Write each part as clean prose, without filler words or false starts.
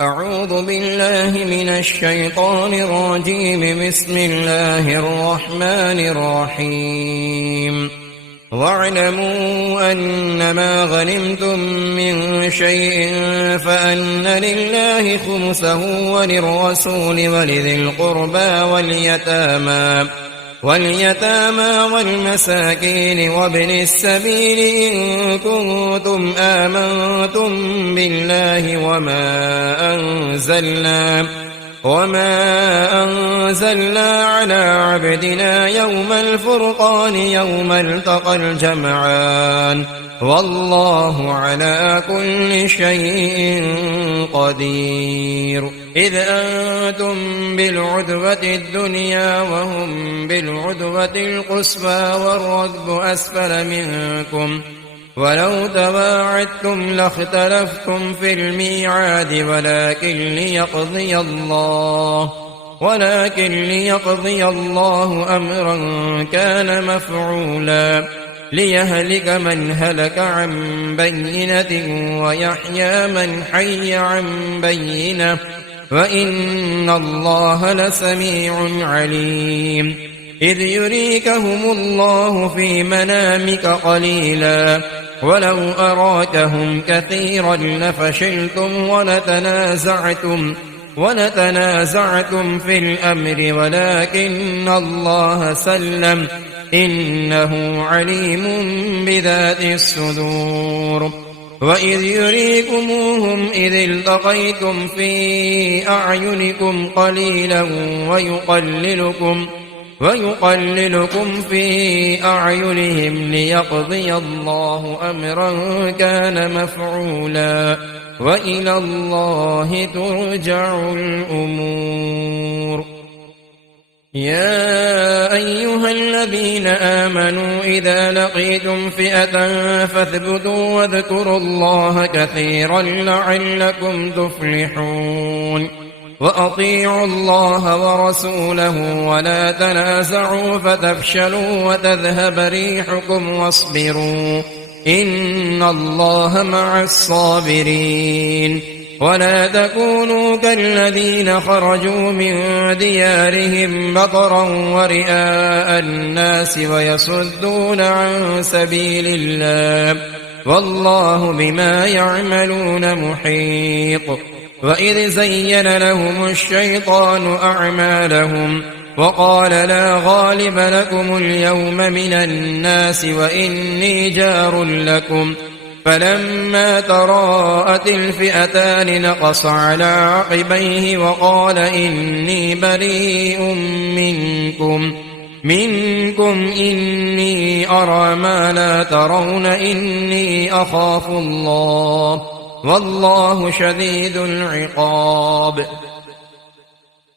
أعوذ بالله من الشيطان الرجيم. بسم الله الرحمن الرحيم. واعلموا أنما غنمتم من شيء فأن لله خمسه وللرسول ولذي القربى واليتامى والمساكين وابن السبيل إن كنتم آمنتم بالله وما أنزلنا على عبدنا يوم الفرقان يوم التقى الجمعان والله على كل شيء قدير. إذ أنتم بالعدوة الدنيا وهم بالعدوة القصوى والركب أسفل منكم ولو تواعدتم لاختلفتم في الميعاد ولكن ليقضي الله أمرا كان مفعولا ليهلك من هلك عن بينة ويحيى من حي عن بينة وإن الله لسميع عليم. إذ يريكهم الله في منامك قليلا ولو أراكهم كثيرا لفشلتم ولتنازعتم في الأمر ولكن الله سلم إنه عليم بذات الصدور. وإذ يريكموهم إذ التقيتم في أعينكم قليلا ويقللكم في أعينهم ليقضي الله أمرا كان مفعولا وإلى الله ترجع الأمور. يا أيها الذين آمنوا إذا لقيتم فئة فاثبتوا واذكروا الله كثيرا لعلكم تفلحون. وأطيعوا الله ورسوله ولا تنازعوا فتفشلوا وتذهب ريحكم واصبروا إن الله مع الصابرين. ولا تكونوا كالذين خرجوا من ديارهم بطرا ورئاء الناس ويصدون عن سبيل الله والله بما يعملون محيط. وإذ زين لهم الشيطان أعمالهم وقال لا غالب لكم اليوم من الناس وإني جار لكم فلما تراءت الفئتان نقص على عقبيه وقال إني بريء منكم إني أرى ما لا ترون إني أخاف الله والله شديد العقاب.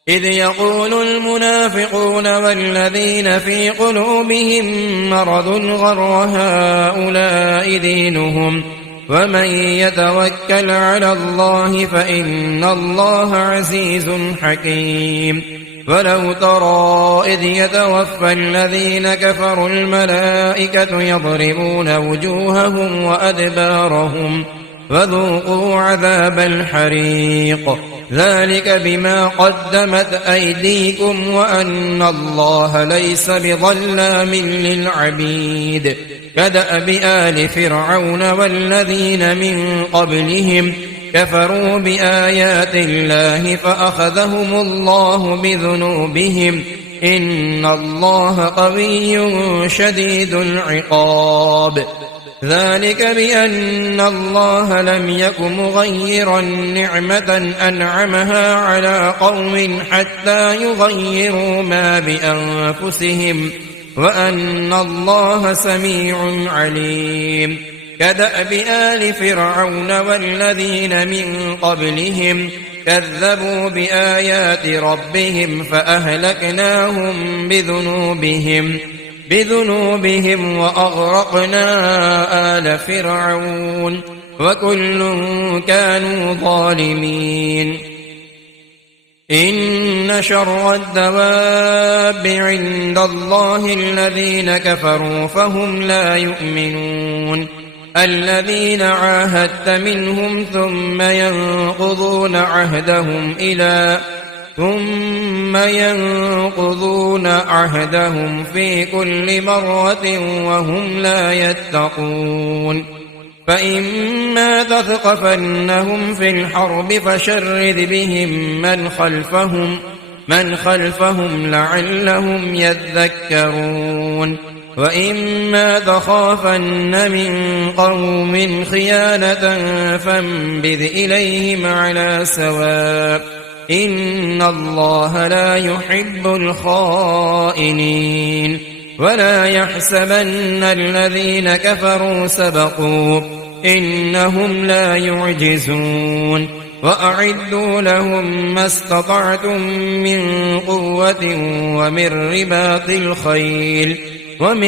إذ يقول المنافقون والذين في قلوبهم مرض غر هؤلاء دينهم ومن يتوكل على الله فإن الله عزيز حكيم. ولو ترى إذ يتوفى الذين كفروا الملائكة يضربون وجوههم وأدبارهم وذوقوا عذاب الحريق ذلك بما قدمت أيديكم وأن الله ليس بظلام للعبيد. كدأب آل فرعون والذين من قبلهم كفروا بآيات الله فأخذهم الله بذنوبهم إن الله قوي شديد العقاب. ذلك بأن الله لم يك مغيرا نعمة أنعمها على قوم حتى يغيروا ما بأنفسهم وأن الله سميع عليم. كدأب آل فرعون والذين من قبلهم كذبوا بآيات ربهم فأهلكناهم بذنوبهم وأغرقنا آل فرعون وكل كانوا ظالمين. إن شر الدواب عند الله الذين كفروا فهم لا يؤمنون. الذين عاهدت منهم ثم ينقضون عهدهم في كل مرة وهم لا يتقون. فإما تثقفنهم في الحرب فشرد بهم من خلفهم لعلهم يذكرون. وإما تخافن من قوم خيانة فانبذ إليهم على سواء إن الله لا يحب الخائنين. ولا يحسبن الذين كفروا سبقوا إنهم لا يعجزون. وأعدوا لهم ما استطعتم من قوة ومن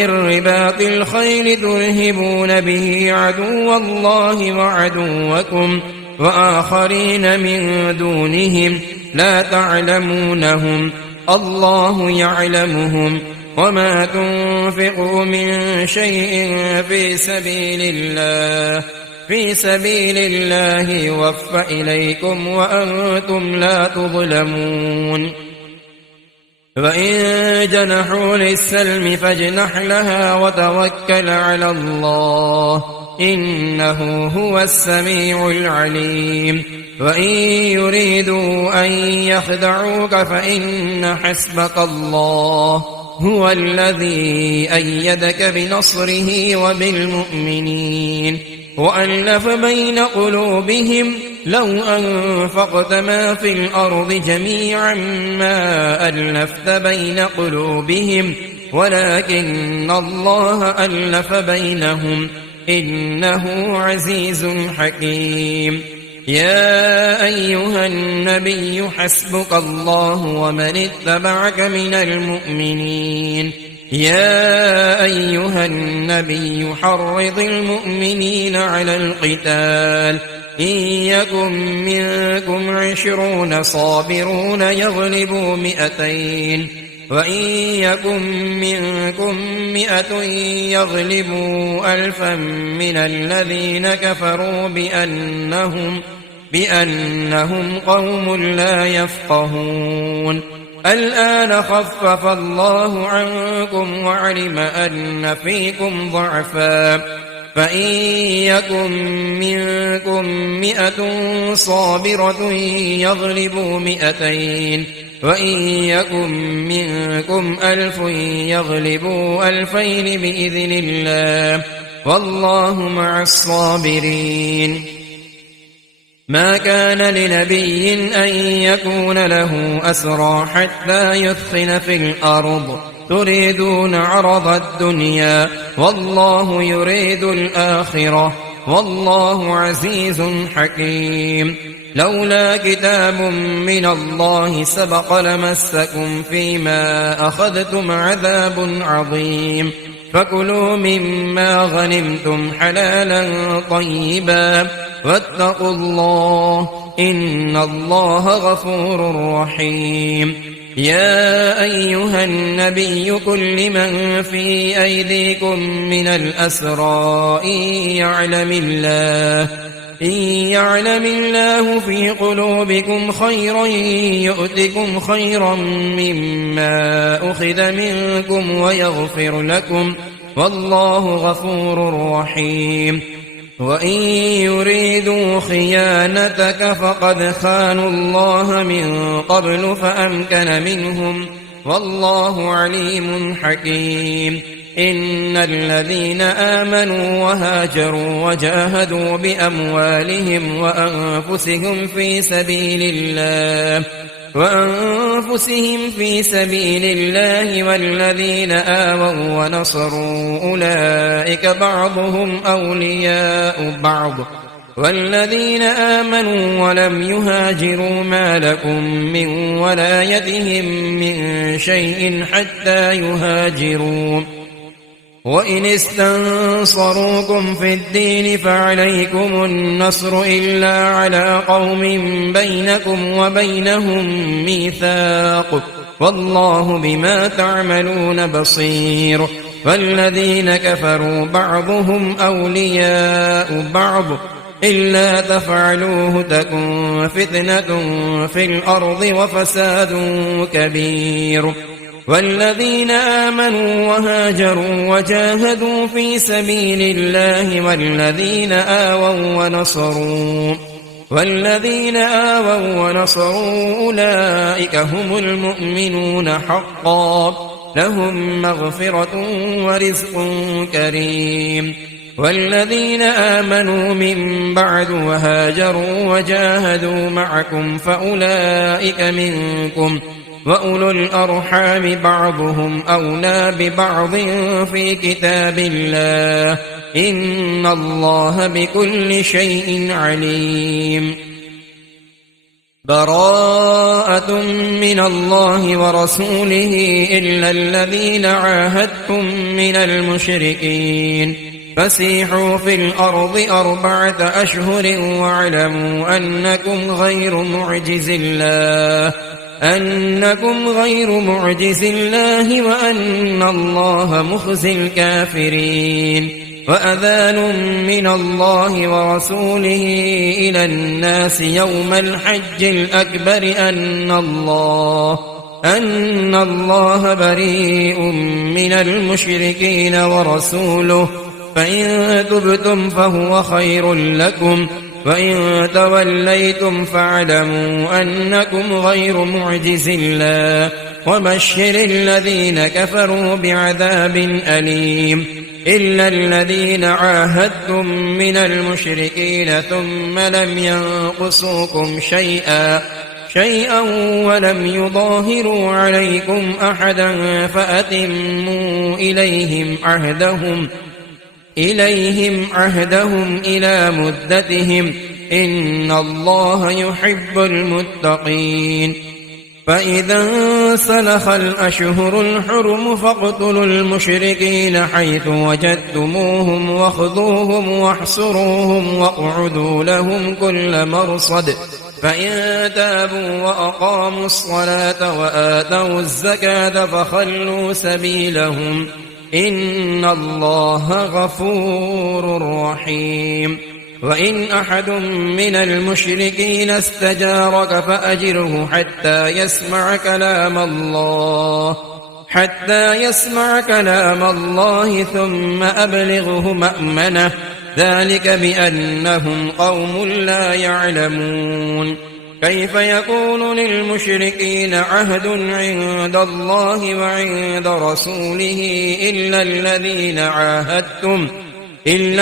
رباط الخيل ترهبون به عدو الله وعدوكم وآخرين من دونهم لا تعلمونهم الله يعلمهم. وما تنفقوا من شيء في سبيل الله يوفى إليكم وأنتم لا تظلمون. وإن جنحوا للسلم فاجنح لها وتوكل على الله إنه هو السميع العليم. وإن يريدوا أن يخدعوك فإن حسبك الله هو الذي أيدك بنصره وبالمؤمنين. وألف بين قلوبهم لو أنفقت ما في الأرض جميعا ما ألفت بين قلوبهم ولكن الله ألف بينهم إنه عزيز حكيم. يا أيها النبي حسبك الله ومن اتبعك من المؤمنين. يا أيها النبي حرض المؤمنين على القتال إن يكن منكم 20 صابرون يغلبوا 200 وإن يكن منكم 100 يغلبوا 1000 من الذين كفروا بأنهم قوم لا يفقهون. الآن خفف الله عنكم وعلم أن فيكم ضعفا فإن يكن منكم 100 صابرة يغلبوا 200 وإن يكن منكم 1000 يغلبوا 2000 بإذن الله والله مع الصابرين. ما كان لنبي أن يكون له أسرى حتى يثخن في الأرض تريدون عرض الدنيا والله يريد الآخرة والله عزيز حكيم. لولا كتاب من الله سبق لمسكم فيما أخذتم عذاب عظيم. فكلوا مما غنمتم حلالا طيبا واتقوا الله إن الله غفور رحيم. يا أيها النبي قل لمن في أيديكم من الأسرى إن يعلم الله في قلوبكم خيرا يؤتكم خيرا مما أخذ منكم ويغفر لكم والله غفور رحيم. وإن يريدوا خيانتك فقد خانوا الله من قبل فأمكن منهم والله عليم حكيم. إن الذين آمنوا وهاجروا وجاهدوا بأموالهم وأنفسهم في سبيل الله والذين آووا ونصروا أولئك بعضهم أولياء بعض والذين آمنوا ولم يهاجروا ما لكم من ولايتهم من شيء حتى يهاجروا. وإن استنصروكم في الدين فعليكم النصر إلا على قوم بينكم وبينهم ميثاق والله بما تعملون بصير. والذين كفروا بعضهم أولياء بعض إلا تفعلوه تكن فتنة في الأرض وفساد كبير والذين آمنوا وهاجروا وجاهدوا في سبيل الله والذين آووا ونصروا أولئك هم المؤمنون حقا لهم مغفرة ورزق كريم والذين آمنوا من بعد وهاجروا وجاهدوا معكم فأولئك منكم وأولو الأرحام بعضهم أولى ببعض في كتاب الله إن الله بكل شيء عليم براءة من الله ورسوله إلا الذين عاهدتم من المشركين فسيحوا في الأرض 4 أشهر واعلموا أنكم غير معجز الله وأن الله مخزي الكافرين وأذان من الله ورسوله إلى الناس يوم الحج الأكبر أن الله بريء من المشركين ورسوله فإن تبتم فهو خير لكم وإن توليتم فاعلموا أنكم غير معجز الله وبشر الذين كفروا بعذاب أليم إلا الذين عاهدتم من المشركين ثم لم ينقصوكم شيئا ولم يظاهروا عليكم أحدا فأتموا إليهم عهدهم إلى مدتهم إن الله يحب المتقين فإذا انسلخ الأشهر الحرم فاقتلوا المشركين حيث وجدتموهم وخذوهم واحصروهم واقعدوا لهم كل مرصد فإن تابوا وأقاموا الصلاة وآتوا الزكاة فخلوا سبيلهم إن الله غفور رحيم وإن أحد من المشركين استجارك فأجره حتى يسمع كلام الله ثم أبلغه مأمنه ذلك بأنهم قوم لا يعلمون كيف يكون للمشركين عهد عند الله وعند رسوله إلا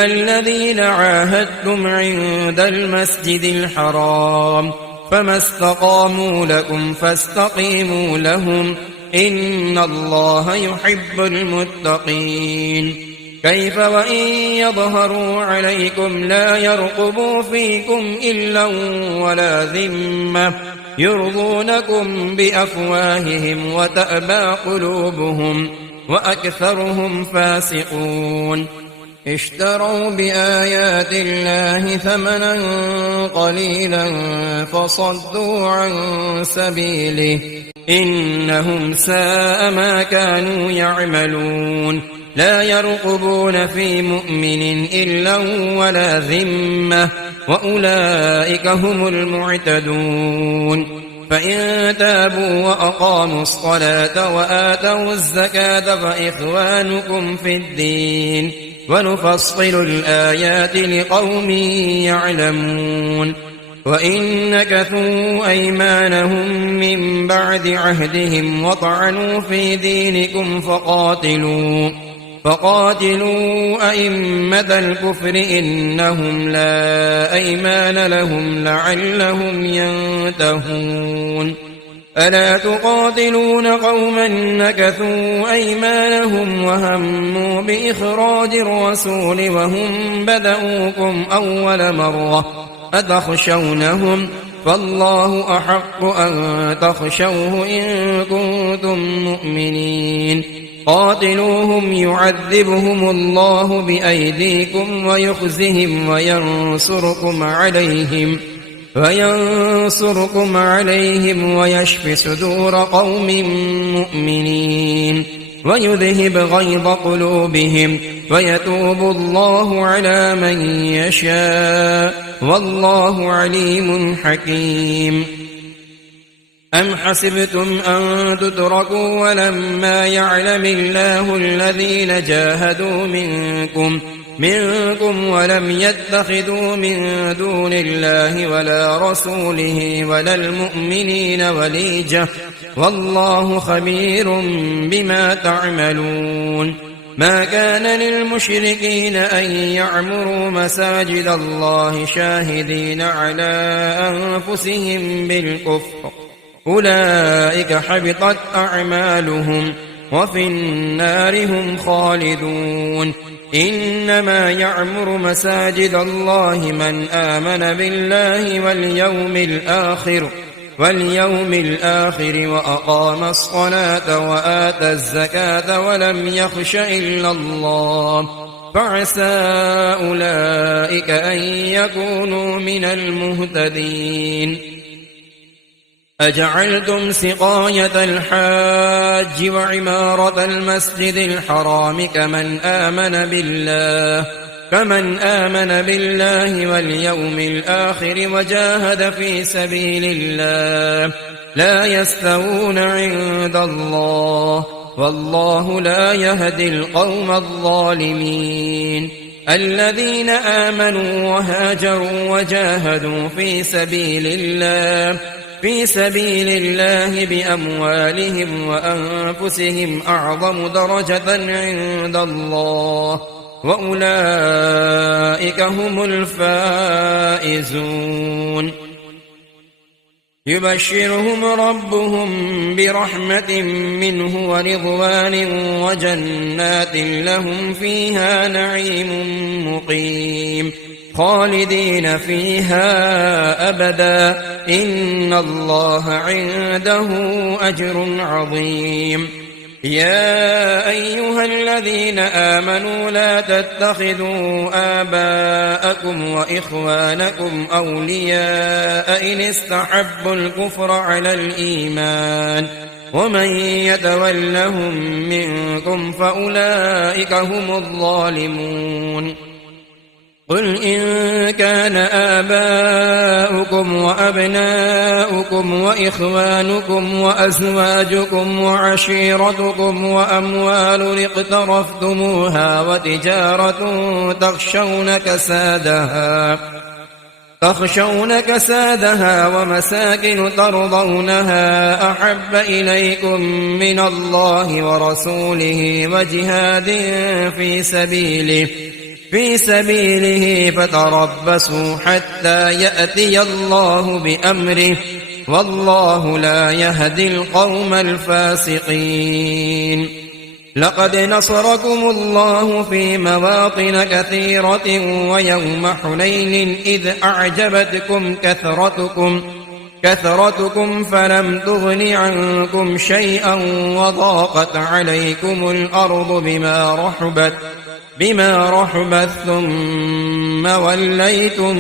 الذين عاهدتم عند المسجد الحرام فما استقاموا لكم فاستقيموا لهم إن الله يحب المتقين كيف وإن يظهروا عليكم لا يرقبوا فيكم إلا ولا ذمة يرضونكم بأفواههم وتأبى قلوبهم وأكثرهم فاسقون اشتروا بآيات الله ثمنا قليلا فصدوا عن سبيله إنهم ساء ما كانوا يعملون لا يرقبون في مؤمن إلا ولا ذمة وأولئك هم المعتدون فإن تابوا وأقاموا الصلاة وآتوا الزكاة فإخوانكم في الدين ونفصل الآيات لقوم يعلمون وإن نكثوا أيمانهم من بعد عهدهم وطعنوا في دينكم فقاتلوا أئمة الكفر إنهم لا أيمان لهم لعلهم ينتهون ألا تقاتلون قوما نكثوا أيمانهم وهموا بإخراج الرسول وهم بدؤوكم أول مرة أتخشونهم فالله أحق أن تخشوه إن كنتم مؤمنين قاتلوهم يعذبهم الله بأيديكم ويخزهم وينصركم عليهم ويشف صدور قوم مؤمنين ويذهب غيظ قلوبهم ويتوب الله على من يشاء والله عليم حكيم. أم حسبتم أن تتركوا ولما يعلم الله الذين جاهدوا منكم ولم يتخذوا من دون الله ولا رسوله ولا المؤمنين وليجة والله خبير بما تعملون. ما كان للمشركين أن يعمروا مساجد الله شاهدين على أنفسهم بالكفر أولئك حبطت أعمالهم وفي النار هم خالدون. إنما يعمر مساجد الله من آمن بالله واليوم الآخر وأقام الصلاة وآتى الزكاة ولم يخش إلا الله فعسى أولئك أن يكونوا من المهتدين. أجعلتم سقاية الحاج وعمارة المسجد الحرام كمن آمن بالله واليوم الآخر وجاهد في سبيل الله لا يستوون عند الله والله لا يهدي القوم الظالمين. الذين آمنوا وهاجروا وجاهدوا في سبيل الله بأموالهم وأنفسهم أعظم درجة عند الله وأولئك هم الفائزون. يبشرهم ربهم برحمة منه ورضوان وجنات لهم فيها نعيم مقيم خالدين فيها أبدا إن الله عنده أجر عظيم. يا أيها الذين آمنوا لا تتخذوا آباءكم وإخوانكم أولياء إن استحبوا الكفر على الإيمان ومن يتولهم منكم فأولئك هم الظالمون. قل إن كان آباؤكم وأبناؤكم وإخوانكم وأزواجكم وعشيرتكم وأموال اقترفتموها وتجارة تخشون كسادها ومساكن ترضونها أحب إليكم من الله ورسوله وجهاد في سبيله فتربصوا حتى يأتي الله بأمره والله لا يهدي القوم الفاسقين. لقد نصركم الله في مواطن كثيرة ويوم حنين إذ أعجبتكم كثرتكم فلم تغن عنكم شيئا وضاقت عليكم الأرض بما رحبت ثم وليتم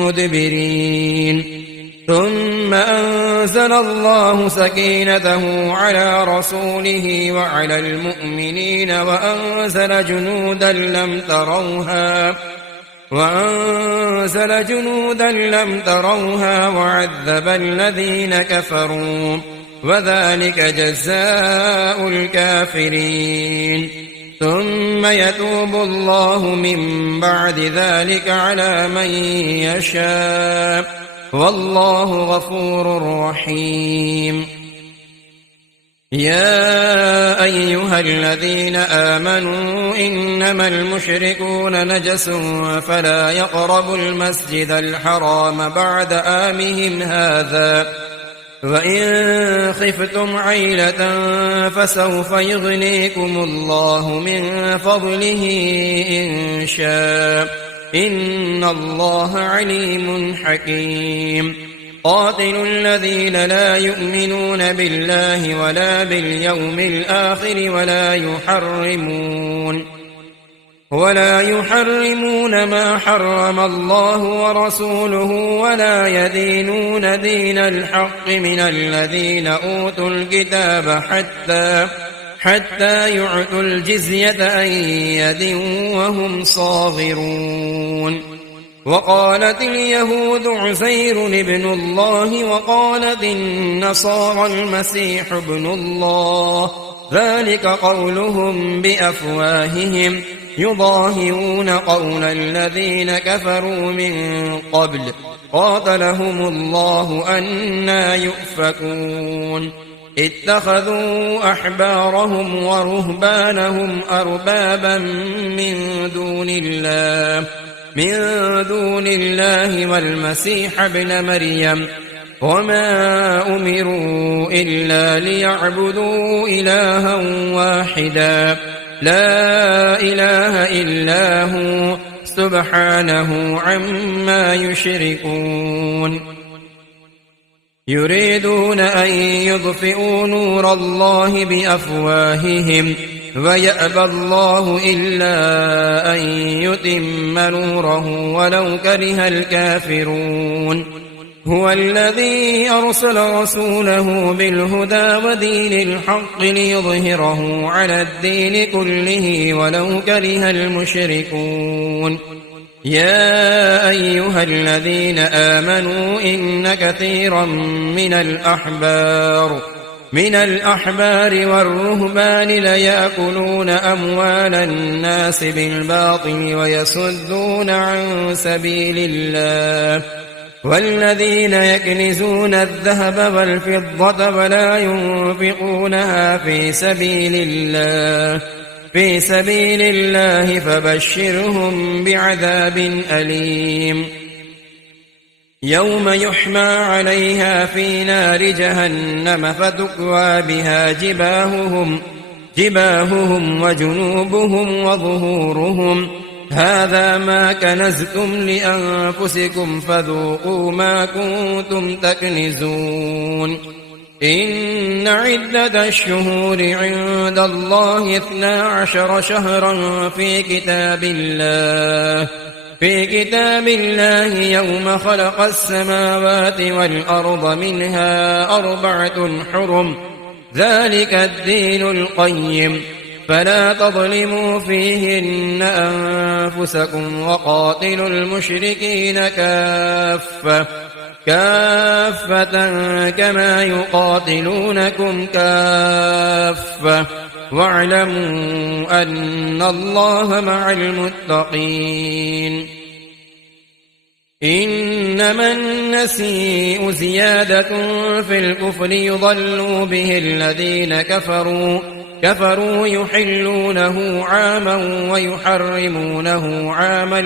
مدبرين. ثم أنزل الله سكينته على رسوله وعلى المؤمنين وأنزل جنودا لم تروها وعذب الذين كفروا وذلك جزاء الكافرين. ثم يتوب الله من بعد ذلك على من يشاء والله غفور رحيم. يا أيها الذين آمنوا إنما المشركون نجس فلا يقربوا المسجد الحرام بعد عامهم هذا وإن خفتم عيلة فسوف يغنيكم الله من فضله إن شاء إن الله عليم حكيم. قاتلوا الذين لا يؤمنون بالله ولا باليوم الآخر ولا يحرمون ما حرم الله ورسوله ولا يدينون دين الحق من الذين أوتوا الكتاب حتى يعطوا الجزية عن يد وهم صاغرون. وقالت اليهود عزير ابن الله وقالت النصارى المسيح ابن الله، ذلك قولهم بأفواههم يضاهئون قول الذين كفروا من قبل قاتلهم الله أنى يؤفكون. اتخذوا أحبارهم ورهبانهم أربابا من دون الله والمسيح ابن مريم، وما أمروا إلا ليعبدوا إلها واحدا لا إله إلا هو سبحانه عما يشركون. يريدون أن يطفئوا نور الله بأفواههم ويأبى الله إلا أن يتم نوره ولو كره الكافرون. هو الذي أرسل رسوله بالهدى ودين الحق ليظهره على الدين كله ولو كره المشركون. يا أيها الذين آمنوا إن كثيرا من الأحبار والرهبان ليأكلون أموال الناس بالباطل ويصدون عن سبيل الله، والذين يكنزون الذهب والفضة ولا ينفقونها في سبيل الله فبشرهم بعذاب أليم. يوم يحمى عليها في نار جهنم فتكوى بها جباههم وجنوبهم وظهورهم، هذا ما كنزتم لأنفسكم فذوقوا ما كنتم تكنزون. إن عدة الشهور عند الله 12 شهرا في كتاب الله يوم خلق السماوات والأرض منها 4 حرم، ذلك الدين القيم، فلا تظلموا فيهن أنفسكم وقاتلوا المشركين كافة كما يقاتلونكم كافة، واعلموا أن الله مع المتقين. إنما النسيء زيادة في الكفر يضل به الذين كفروا يحلونه عاما ويحرمونه عاما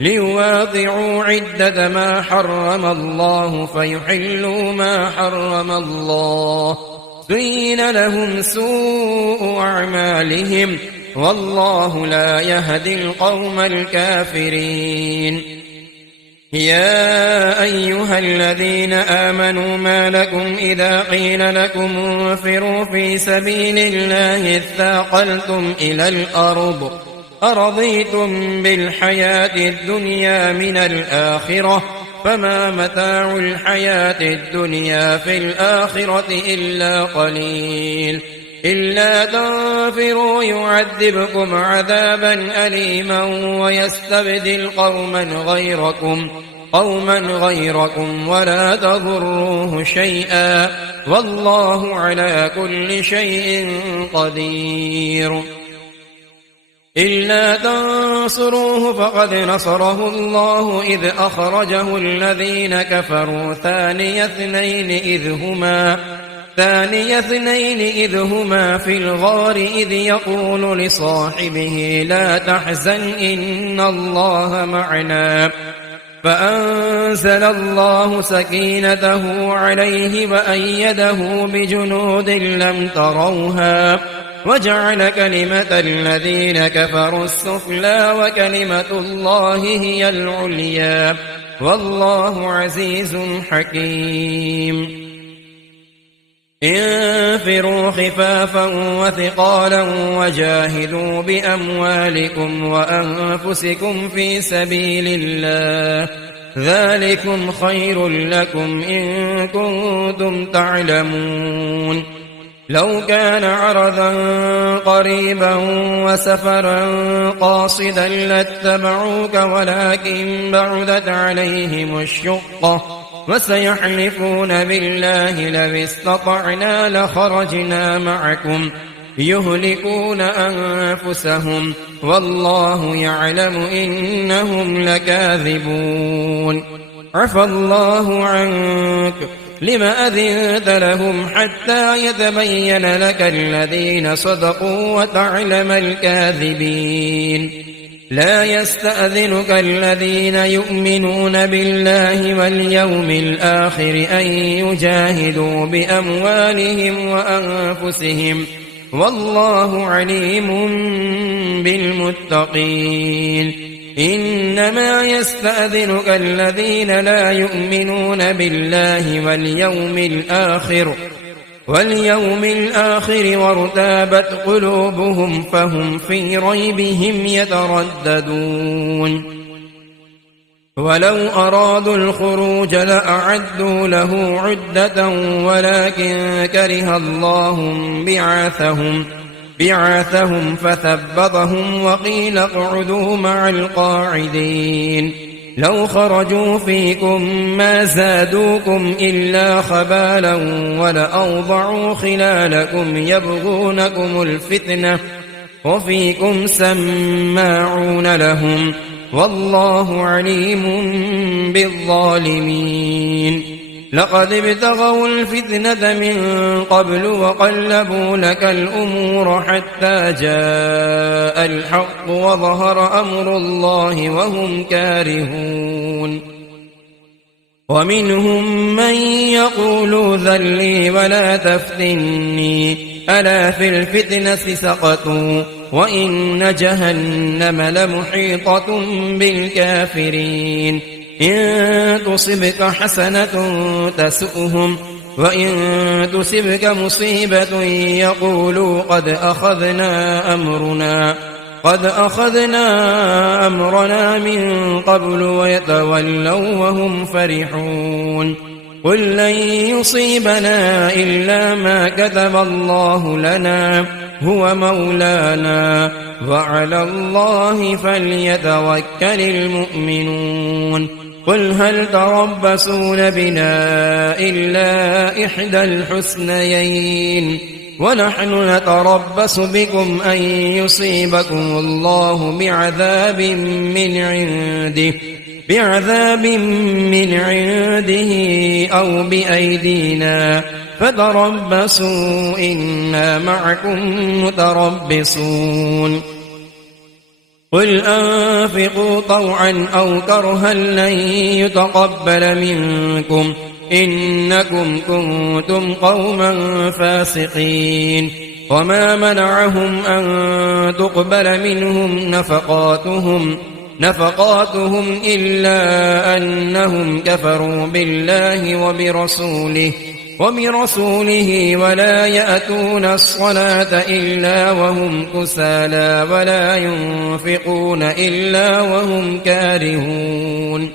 ليواطعوا عدة ما حرم الله فيحلوا ما حرم الله. زين لهم سوء أعمالهم والله لا يهدي القوم الكافرين. يا أيها الذين آمنوا ما لكم إذا قيل لكم انفروا في سبيل الله اثاقلتم إلى الأرض أرضيتم بالحياة الدنيا من الآخرة فما متاع الحياة الدنيا في الآخرة إلا قليل. إلا تنفروا يعذبكم عذابا أليما ويستبدل قوما غيركم ولا تضروه شيئا والله على كل شيء قدير. إلا تنصروه فقد نصره الله إذ أخرجه الذين كفروا ثاني اثنين إذ هما في الغار إذ يقول لصاحبه لا تحزن إن الله معنا، فأنزل الله سكينته عليه وأيده بجنود لم تروها وجعل كلمة الذين كفروا السفلى وكلمة الله هي العليا والله عزيز حكيم. انفروا خفافا وثقالا وجاهدوا بأموالكم وأنفسكم في سبيل الله ذلكم خير لكم إن كنتم تعلمون. لو كان عرضا قريبا وسفرا قاصدا لاتبعوك ولكن بعدت عليهم الشقة وسيحلفون بالله لو استطعنا لخرجنا معكم يهلكون أنفسهم والله يعلم إنهم لكاذبون عفى الله عنك لم أذنت لهم حتى يتبين لك الذين صدقوا وتعلم الكاذبين لا يستأذنك الذين يؤمنون بالله واليوم الآخر أن يجاهدوا بأموالهم وأنفسهم والله عليم بالمتقين إنما يستأذنك الذين لا يؤمنون بالله واليوم الآخر وارتابت قلوبهم فهم في ريبهم يترددون ولو أرادوا الخروج لأعدوا له عدة ولكن كره الله بعاثهم فثبطهم وقيل اقعدوا مع القاعدين لو خرجوا فيكم ما زادوكم إلا خبالا ولأوضعوا خلالكم يبغونكم الفتنة وفيكم سماعون لهم والله عليم بالظالمين لقد ابتغوا الفتنة من قبل وقلبوا لك الأمور حتى جاء الحق وظهر أمر الله وهم كارهون ومنهم من يقول ذلي ولا تفتني ألا في الفتنة سقطوا وإن جهنم لمحيطة بالكافرين إن تصبك حسنة تسؤهم وإن تصبك مصيبة يقولوا قد أخذنا أمرنا من قبل ويتولوا وهم فرحون قل لن يصيبنا إلا ما كتب الله لنا هو مولانا وعلى الله فليتوكل المؤمنون قل هل تربصون بنا إلا إحدى الحسنيين ونحن نتربص بكم أن يصيبكم الله بعذاب من عنده أو بأيدينا فتربصوا إنا معكم متربصون قل أنفقوا طوعا أو كرها لن يتقبل منكم إنكم كنتم قوما فاسقين وما منعهم أن تقبل منهم نفقاتهم إلا أنهم كفروا بالله وبرسوله ولا يأتون الصلاة إلا وهم كسالى ولا ينفقون إلا وهم كارهون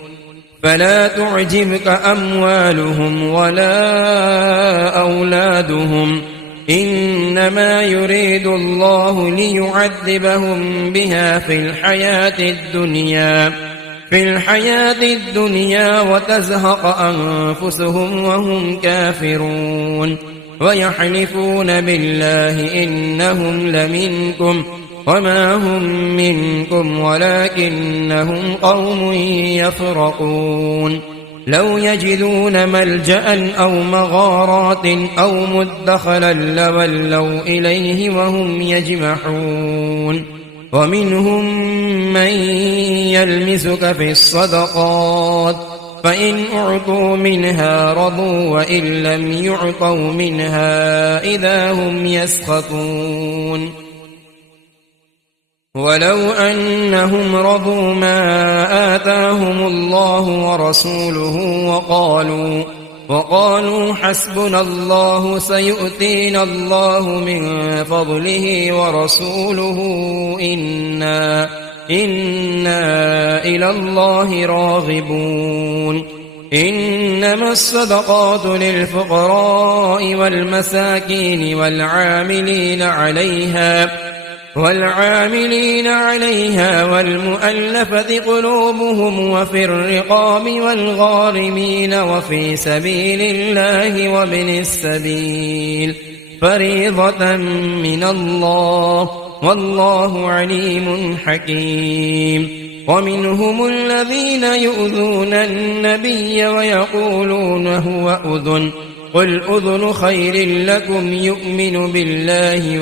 فلا تعجبك أموالهم ولا أولادهم إنما يريد الله ليعذبهم بها في الحياة الدنيا وتزهق أنفسهم وهم كافرون ويحلفون بالله إنهم لمنكم وما هم منكم ولكنهم قوم يفرقون لو يجدون ملجأ أو مغارات أو مدخلا لولوا إليه وهم يجمحون ومنهم من يلمسك في الصدقات فإن أعطوا منها رضوا وإن لم يعطوا منها إذا هم يسخطون ولو أنهم رضوا ما آتاهم الله ورسوله وقالوا حسبنا الله سيؤتينا الله من فضله ورسوله إنا إلى الله راغبون إنما الصدقات للفقراء والمساكين والعاملين عليها والمؤلفة قلوبهم وفي الرقاب والغارمين وفي سبيل الله وابن السبيل فريضة من الله والله عليم حكيم. ومنهم الذين يؤذون النبي ويقولون هو أذن قل أذن خير لكم يؤمن بالله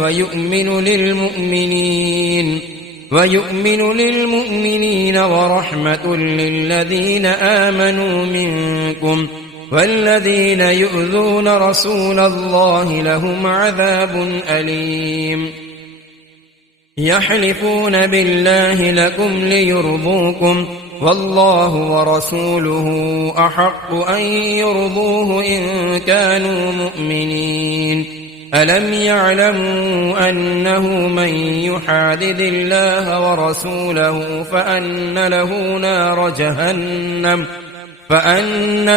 ويؤمن للمؤمنين ورحمة للذين آمنوا منكم والذين يؤذون رسول الله لهم عذاب أليم. يحلفون بالله لكم ليرضوكم والله ورسوله أحق أن يرضوه إن كانوا مؤمنين. ألم يعلموا أنه من يحادد الله ورسوله فأن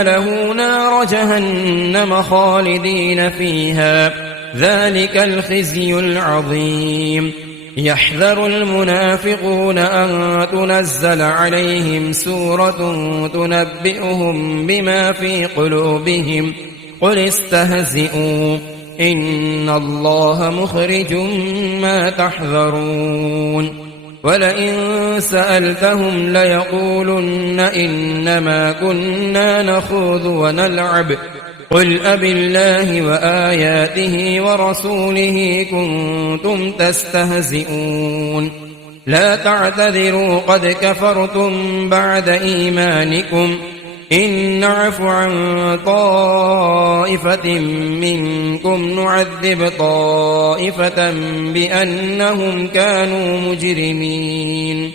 له نار جهنم خالدين فيها ذلك الخزي العظيم. يحذر المنافقون أن تنزل عليهم سورة تنبئهم بما في قلوبهم قل استهزئوا إن الله مخرج ما تحذرون. ولئن سألتهم ليقولن إنما كنا نخوض ونلعب قل أبالله وآياته ورسوله كنتم تستهزئون لا تعتذروا قد كفرتم بعد إيمانكم إن نعف عن طائفة منكم نعذب طائفة بأنهم كانوا مجرمين.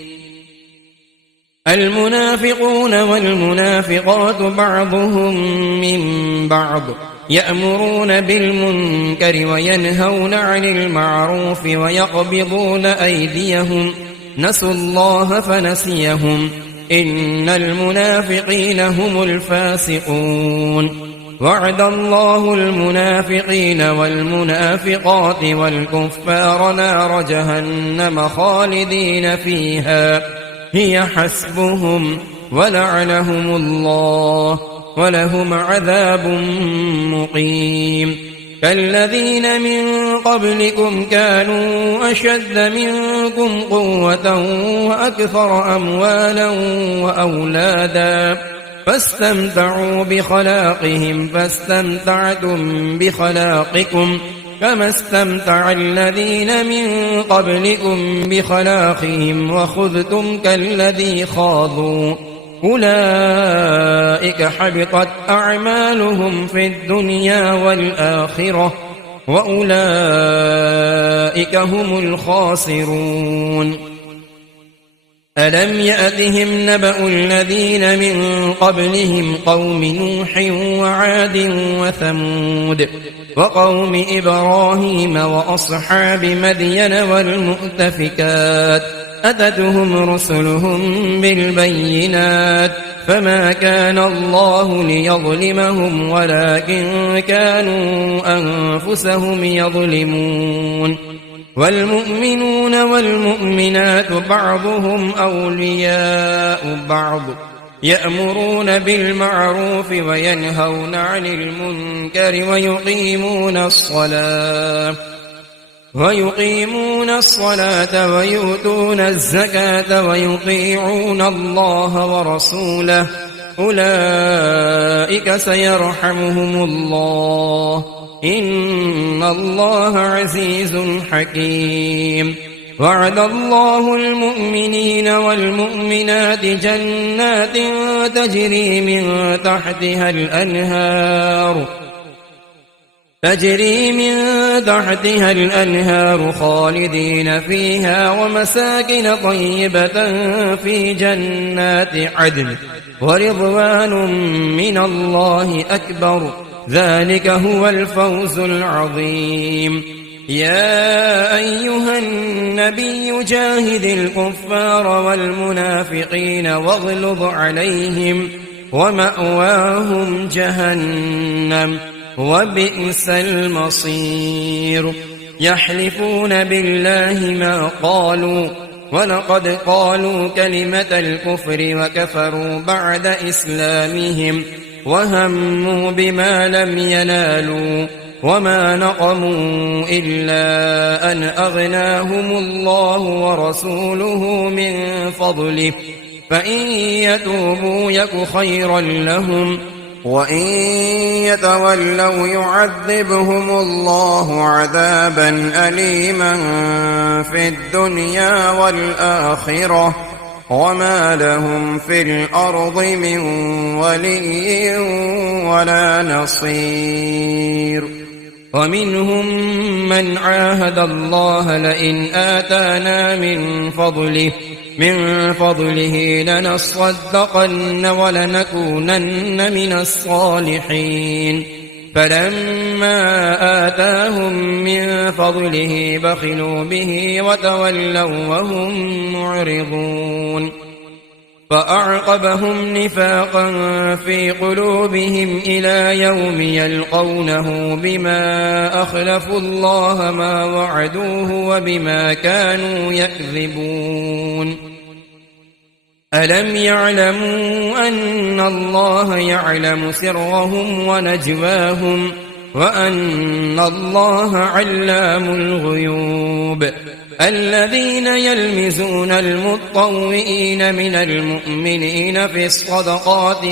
المنافقون والمنافقات بعضهم من بعض يأمرون بالمنكر وينهون عن المعروف ويقبضون أيديهم نسوا الله فنسيهم إن المنافقين هم الفاسقون. وعد الله المنافقين والمنافقات والكفار نار جهنم خالدين فيها هي حسبهم ولعنهم الله ولهم عذاب مقيم. كالذين من قبلكم كانوا أشد منكم قوة وأكثر أموالا وأولادا فاستمتعوا بخلاقهم فاستمتعتم بخلاقكم كما استمتع الذين من قبلكم بخلاقهم وخذتم كالذي خاضوا أولئك حبطت أعمالهم في الدنيا والآخرة وأولئك هم الخاسرون. ألم يأتهم نبأ الذين من قبلهم قوم نوح وعاد وثمود وقوم إبراهيم وأصحاب مدين والمؤتفكات أتتهم رسلهم بالبينات فما كان الله ليظلمهم ولكن كانوا أنفسهم يظلمون. والمؤمنون والمؤمنات بعضهم أولياء بعض يأمرون بالمعروف وينهون عن المنكر ويقيمون الصلاة ويؤتون الزكاة ويطيعون الله ورسوله أولئك سيرحمهم الله إن الله عزيز حكيم. وعد الله المؤمنين والمؤمنات جنات تجري من تحتها الأنهار خالدين فيها ومساكن طيبة في جنات عدن ورضوان من الله أكبر ذلك هو الفوز العظيم. يا أيها النبي جاهد الكفار والمنافقين واغلظ عليهم ومأواهم جهنم وبئس المصير يحلفون بالله ما قالوا ولقد قالوا كلمة الكفر وكفروا بعد إسلامهم وهموا بما لم ينالوا وما نقموا إلا أن أغناهم الله ورسوله من فضله فإن يتوبوا يك خيرا لهم وإن يتولوا يعذبهم الله عذابا أليما في الدنيا والآخرة وما لهم في الأرض من ولي ولا نصير ومنهم من عاهد الله لئن آتانا من فضله لنصدقن ولنكونن من الصالحين فلما آتاهم من فضله بخلوا به وتولوا وهم معرضون فأعقبهم نفاقا في قلوبهم إلى يوم يلقونه بما أخلفوا الله ما وعدوه وبما كانوا يكذبون ألم يعلموا أن الله يعلم سرهم ونجواهم وأن الله علام الغيوب الذين يلمزون المطوئين من المؤمنين في الصدقات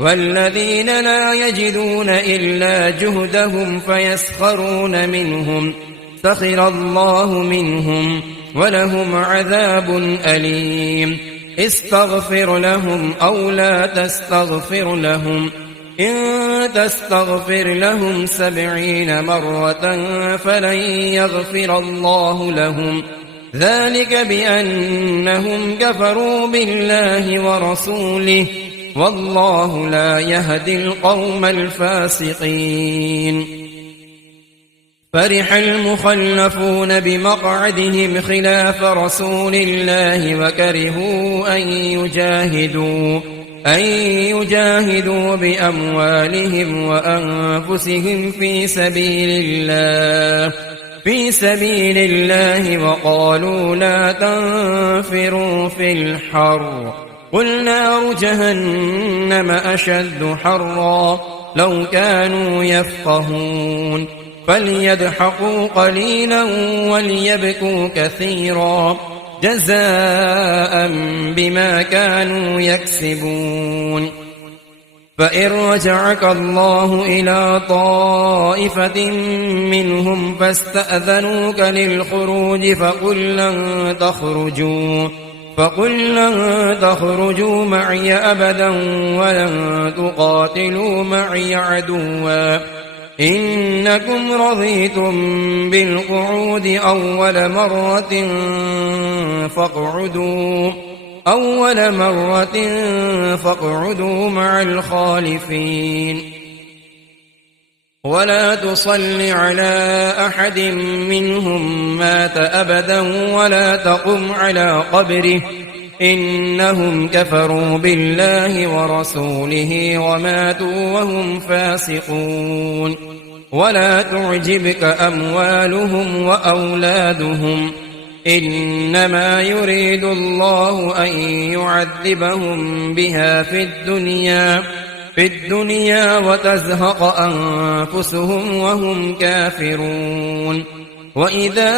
والذين لا يجدون إلا جهدهم فيسخرون منهم سخر الله منهم ولهم عذاب أليم استغفر لهم أو لا تستغفر لهم إن تستغفر لهم 70 مرة فلن يغفر الله لهم ذلك بأنهم كفروا بالله ورسوله والله لا يهدي القوم الفاسقين فرح المخلفون بمقعدهم خلاف رسول الله وكرهوا أن يجاهدوا بأموالهم وأنفسهم في سبيل الله وقالوا لا تنفروا في الحر قل نار جهنم أشد حرا لو كانوا يفقهون فليضحكوا قليلا وليبكوا كثيرا جزاء بما كانوا يكسبون فإن رجعك الله إلى طائفة منهم فاستأذنوك للخروج فقل لن تخرجوا معي أبدا ولن تقاتلوا معي عدوا إنكم رضيتم بالقعود أول مرة فاقعدوا مع الخالفين ولا تصل على أحد منهم مات أبدا ولا تقم على قبره إنهم كفروا بالله ورسوله وماتوا وهم فاسقون ولا تعجبك أموالهم وأولادهم إنما يريد الله أن يعذبهم بها في الدنيا وتزهق أنفسهم وهم كافرون وإذا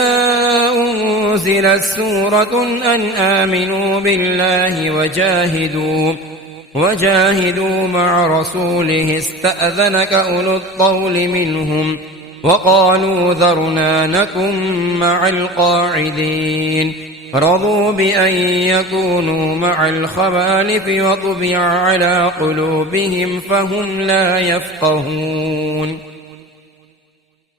أنزلت سورة أن آمنوا بالله وجاهدوا مع رسوله استأذنك أولو الطول منهم وقالوا ذرنا نكن مع القاعدين رضوا بأن يكونوا مع الخوالف وطبع على قلوبهم فهم لا يفقهون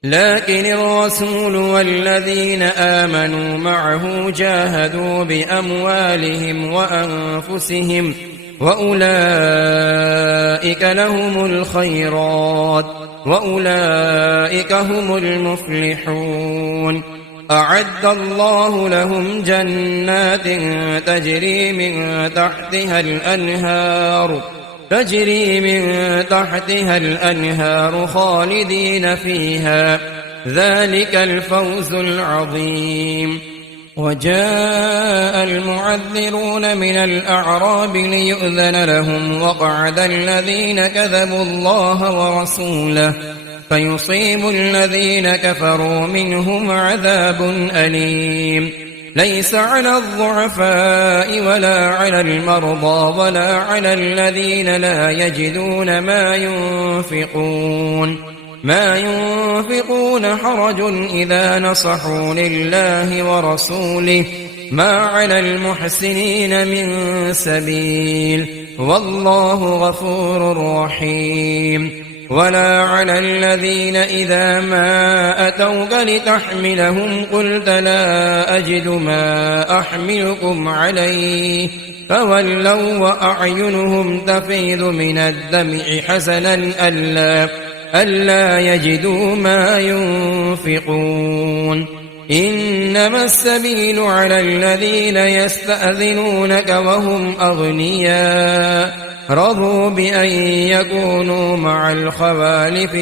لكن الرسول والذين آمنوا معه جاهدوا بأموالهم وأنفسهم وأولئك لهم الخيرات وأولئك هم المفلحون أعد الله لهم جنات تجري من تحتها الأنهار خالدين فيها، ذلك الفوز العظيم. وجاء المعذرون من الأعراب ليؤذن لهم، وقعد الذين كذبوا الله ورسوله، فيصيب الذين كفروا منهم عذاب أليم. ليس على الضعفاء ولا على المرضى ولا على الذين لا يجدون ما ينفقون حرج إذا نصحوا لله ورسوله، ما على المحسنين من سبيل، والله غفور رحيم. ولا على الذين إذا ما أتوك لتحملهم قلت لا أجد ما أحملكم عليه، فولوا وأعينهم تفيض من الدمع حزنا ألا يجدوا ما ينفقون. إنما السبيل على الذين يستأذنونك وهم أغنياء رضوا بأن يكونوا مع الخوالف،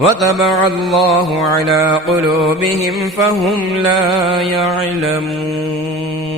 وطبع الله على قلوبهم فهم لا يعلمون.